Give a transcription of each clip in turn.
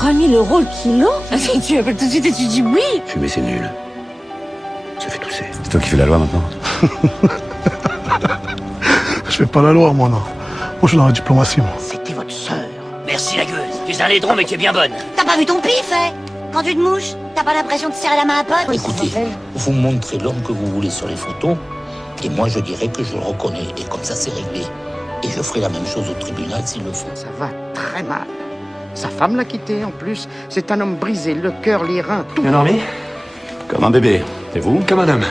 3000 € le kilo? Tu appelles tout de suite et tu dis oui. Fumer, c'est nul. Ça fait tousser. C'est toi qui fais la loi maintenant. Je fais pas la loi, moi, non. Moi, je suis dans la diplomatie, moi. C'était votre sœur. Merci la gueule. Tu es un laidron mais tu es bien bonne. T'as pas vu ton pif, hein? Quand tu te mouches, t'as pas l'impression de serrer la main à pote? Écoutez, vous montrez l'homme que vous voulez sur les photos, et moi je dirais que je le reconnais, et comme ça c'est réglé. Et je ferai la même chose au tribunal s'il le faut. Ça va très mal. Sa femme l'a quitté en plus. C'est un homme brisé, le cœur, les reins, tout. Bien dormi? Comme un bébé. Et vous? Comme un homme.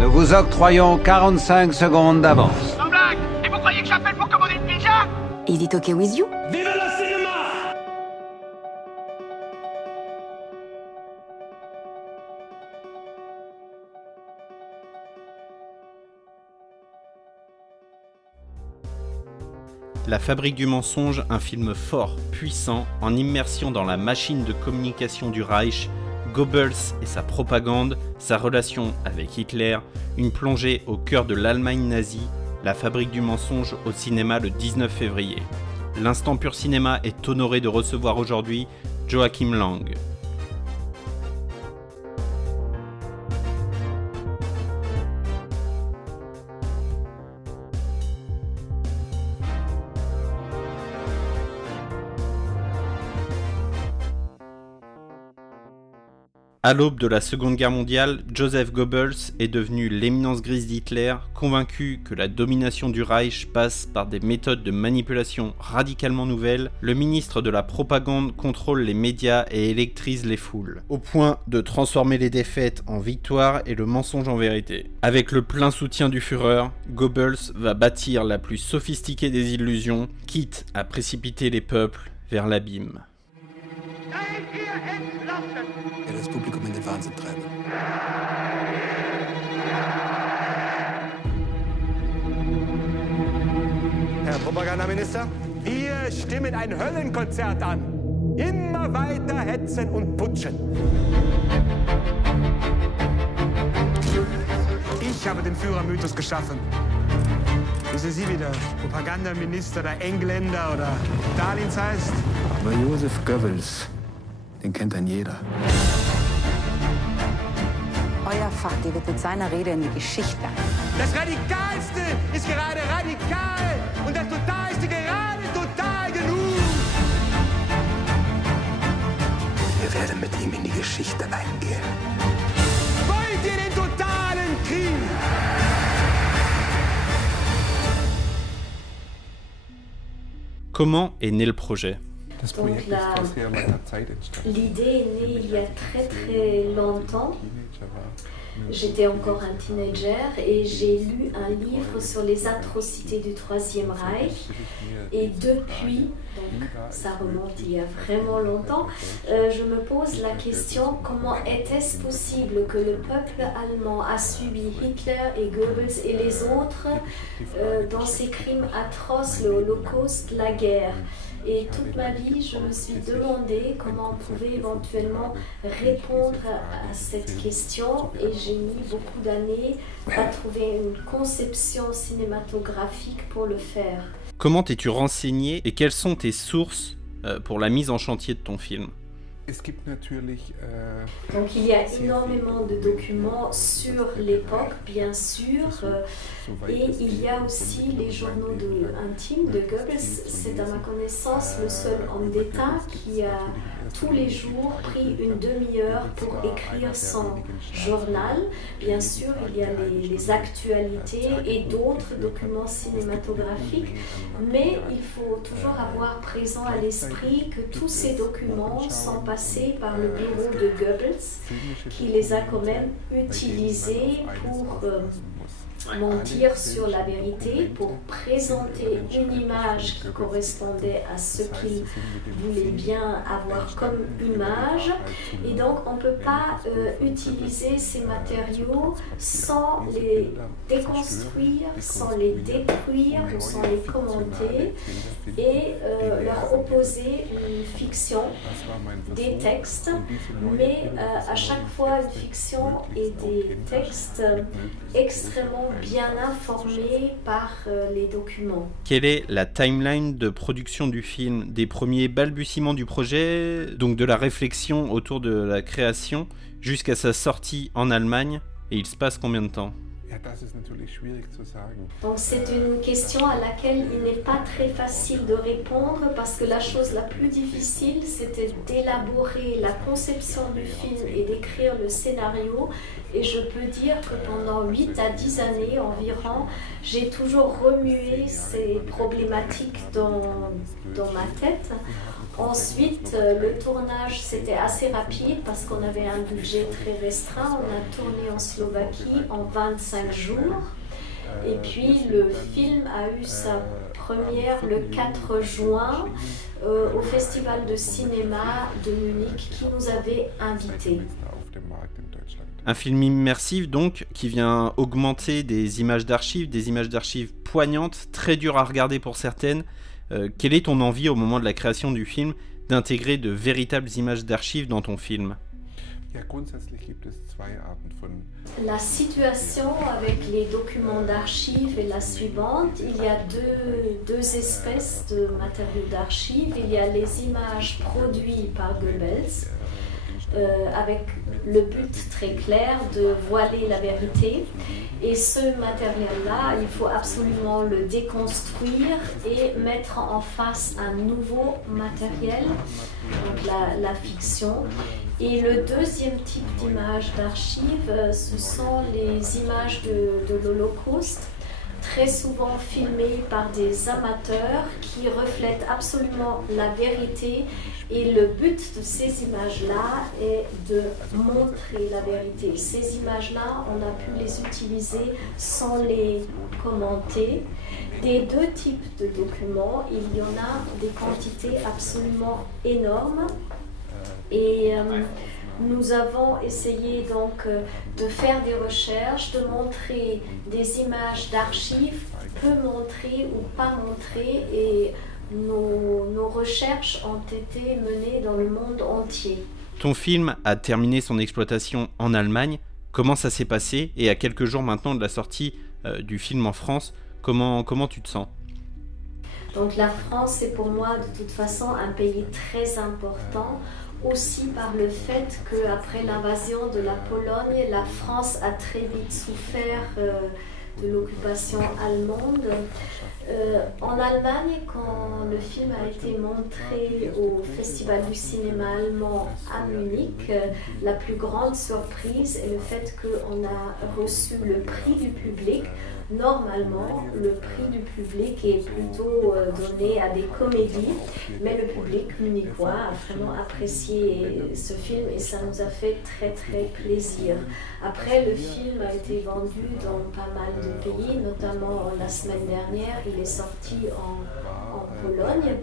Nous vous octroyons 45 secondes d'avance. Sans blague! Et vous croyez que j'appelle pour commander une pizza? Is it okay with you? Vive le cinéma! La Fabrique du mensonge, un film fort, puissant, en immersion dans la machine de communication du Reich, Goebbels et sa propagande, sa relation avec Hitler, une plongée au cœur de l'Allemagne nazie, La Fabrique du mensonge au cinéma le 19 février. L'Instant Pur Cinéma est honoré de recevoir aujourd'hui Joachim Lang. À l'aube de la Seconde Guerre mondiale, Joseph Goebbels est devenu l'éminence grise d'Hitler, convaincu que la domination du Reich passe par des méthodes de manipulation radicalement nouvelles. Le ministre de la propagande contrôle les médias et électrise les foules, au point de transformer les défaites en victoires et le mensonge en vérité. Avec le plein soutien du Führer, Goebbels va bâtir la plus sophistiquée des illusions, quitte à précipiter les peuples vers l'abîme. Das Publikum in den Wahnsinn treiben. Herr Propagandaminister, wir stimmen ein Höllenkonzert an. Immer weiter hetzen und putschen. Ich habe den Führermythos geschaffen. Wissen Sie, wie der Propagandaminister der Engländer oder Stalins heißt? Aber Joseph Goebbels, den kennt ein jeder. Euer Vati wird mit seiner Rede in die Geschichte ein. Das Radikalste ist gerade radikal und das Totalste gerade total genug. Wir werden mit ihm in die Geschichte eingehen. Wollt ihr den totalen Krieg? Comment est né le projet ? Donc l'idée est née il y a très longtemps. J'étais encore un teenager et j'ai lu un livre sur les atrocités du Troisième Reich. Et depuis, donc ça remonte il y a vraiment longtemps, je me pose la question comment était-ce possible que le peuple allemand a subi Hitler et Goebbels et les autres dans ces crimes atroces, le Holocauste, la guerre. Et toute ma vie, je me suis demandé comment on pouvait éventuellement répondre à cette question et j'ai mis beaucoup d'années à trouver une conception cinématographique pour le faire. Comment t'es-tu renseigné et quelles sont tes sources pour la mise en chantier de ton film ? Donc il y a énormément de documents sur l'époque, bien sûr, et il y a aussi les journaux intimes de Goebbels. C'est à ma connaissance le seul homme d'État qui a tous les jours pris une demi-heure pour écrire son journal. Bien sûr, il y a les actualités et d'autres documents cinématographiques, mais il faut toujours avoir présent à l'esprit que tous ces documents sont passés par le bureau de Goebbels, qui les a quand même utilisés pour mentir sur la vérité, pour présenter une image qui correspondait à ce qu'il voulait bien avoir comme image. Et donc on ne peut pas utiliser ces matériaux sans les déconstruire, sans les détruire ou sans les commenter et leur opposer une fiction, des textes, mais à chaque fois une fiction et des textes extrêmement bien informés par les documents. Quelle est la timeline de production du film, des premiers balbutiements du projet, donc de la réflexion autour de la création, jusqu'à sa sortie en Allemagne, et il se passe combien de temps? Donc c'est une question à laquelle il n'est pas très facile de répondre parce que la chose la plus difficile c'était d'élaborer la conception du film et d'écrire le scénario, et je peux dire que pendant 8 à 10 années environ, j'ai toujours remué ces problématiques dans ma tête. Ensuite, le tournage, c'était assez rapide parce qu'on avait un budget très restreint. On a tourné en Slovaquie en 25 jours. Et puis, le film a eu sa première le 4 juin au Festival de cinéma de Munich qui nous avait invités. Un film immersif donc, qui vient augmenter des images d'archives poignantes, très dures à regarder pour certaines. Quelle est ton envie au moment de la création du film d'intégrer de véritables images d'archives dans ton film? La situation avec les documents d'archives est la suivante. Il y a deux espèces de matériaux d'archives. Il y a les images produites par Goebbels, avec le but très clair de voiler la vérité. Et ce matériel-là, il faut absolument le déconstruire et mettre en face un nouveau matériel, donc la fiction. Et le deuxième type d'image d'archives, ce sont les images de l'Holocauste, très souvent filmées par des amateurs qui reflètent absolument la vérité. Et le but de ces images-là est de montrer la vérité. Ces images-là, on a pu les utiliser sans les commenter. Des deux types de documents, il y en a des quantités absolument énormes. Et nous avons essayé donc de faire des recherches, de montrer des images d'archives, peu montrer ou pas montrer, et nos recherches ont été menées dans le monde entier. Ton film a terminé son exploitation en Allemagne. Comment ça s'est passé? Et à quelques jours maintenant de la sortie du film en France, comment tu te sens? Donc la France est pour moi de toute façon un pays très important, aussi par le fait qu'après l'invasion de la Pologne, la France a très vite souffert de l'occupation allemande. En Allemagne, quand le film a été montré au Festival du cinéma allemand à Munich, la plus grande surprise est le fait qu'on a reçu le prix du public. Normalement, le prix du public est plutôt donné à des comédies, mais le public munichois a vraiment apprécié ce film et ça nous a fait très très plaisir. Après, le film a été vendu dans pas mal de pays, notamment la semaine dernière, il est sorti en Pologne.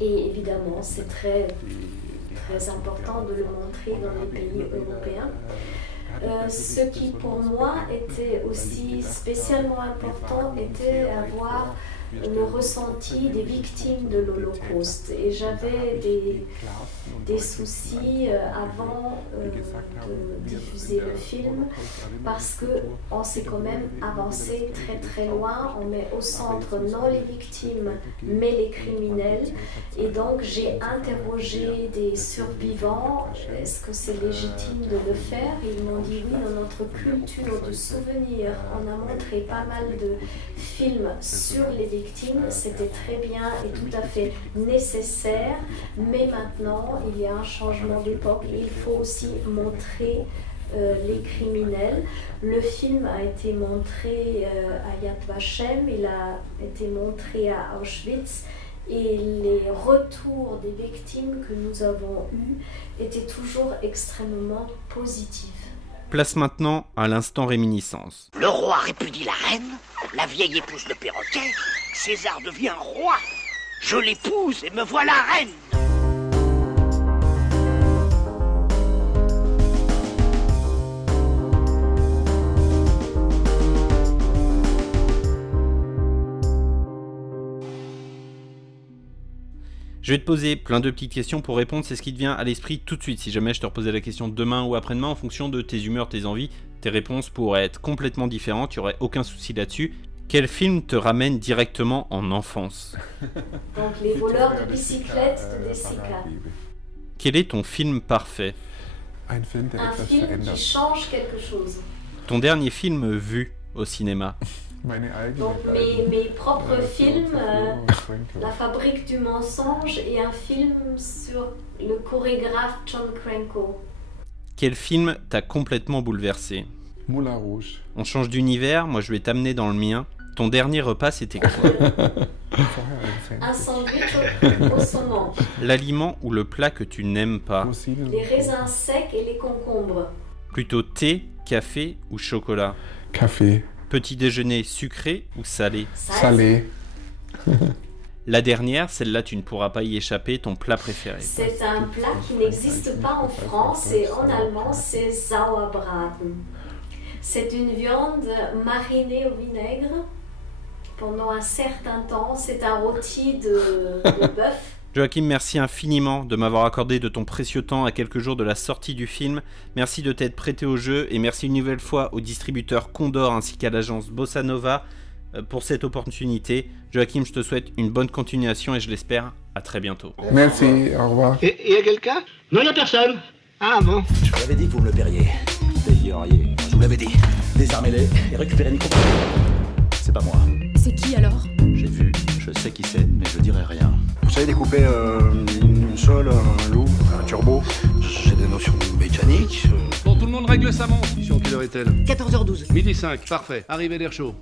Et évidemment, c'est très, très important de le montrer dans les pays européens. Ce qui pour moi était aussi spécialement important était avoir le ressenti des victimes de l'Holocauste. Et j'avais des soucis avant de diffuser le film parce qu'on s'est quand même avancé très très loin. On met au centre non les victimes mais les criminels. Et donc j'ai interrogé des survivants. Est-ce que c'est légitime de le faire? Ils m'ont dit oui, dans notre culture de souvenirs, on a montré pas mal de films sur les victimes. C'était très bien et tout à fait nécessaire, mais maintenant il y a un changement d'époque et il faut aussi montrer les criminels. Le film a été montré à Yad Vashem, il a été montré à Auschwitz et les retours des victimes que nous avons eus étaient toujours extrêmement positifs. Place maintenant à l'instant réminiscence. Le roi répudie la reine, la vieille épouse le perroquet, César devient roi. Je l'épouse et me voilà reine. Je vais te poser plein de petites questions pour répondre, c'est ce qui te vient à l'esprit tout de suite. Si jamais je te reposais la question demain ou après-demain, en fonction de tes humeurs, tes envies, Tes réponses pourraient être complètement différentes, il n'y aurait aucun souci là-dessus. Quel film te ramène directement en enfance? Donc Les voleurs de bicyclettes de Desica. Quel est ton film parfait? Un film qui change quelque chose. Ton dernier film vu au cinéma? Donc mes propres films, La fabrique du mensonge et un film sur le chorégraphe John Cranko. Quel film t'a complètement bouleversé? Moulin Rouge. On change d'univers, moi je vais t'amener dans le mien. Ton dernier repas c'était quoi? Un sandwich au saumon. L'aliment ou le plat que tu n'aimes pas? Les raisins secs et les concombres. Plutôt thé, café ou chocolat? Café. Petit déjeuner sucré ou salé? Salé. La dernière, celle-là tu ne pourras pas y échapper, ton plat préféré. C'est un plat qui n'existe pas en France et en allemand c'est Sauerbraten. C'est une viande marinée au vinaigre pendant un certain temps. C'est un rôti de bœuf. Joachim, merci infiniment de m'avoir accordé de ton précieux temps à quelques jours de la sortie du film. Merci de t'être prêté au jeu et merci une nouvelle fois au distributeur Condor ainsi qu'à l'agence Bossa Nova pour cette opportunité. Joachim, je te souhaite une bonne continuation et je l'espère à très bientôt. Merci, au revoir. Et y a quelqu'un? Non, y a personne. Ah bon? Je vous l'avais dit que vous me le paieriez. Payeriez. Je vous l'avais dit. Désarmez-les et récupérez Nico. C'est pas moi. C'est qui alors? J'ai vu, je sais qui c'est, mais je dirai rien. Vous savez découper une sole, un loup, un turbo? J'ai des notions mécaniques. Bon, tout le monde règle sa montre. Mission, quelle heure est-elle? 14h12. Midi 5, parfait. Arrivée d'air chaud.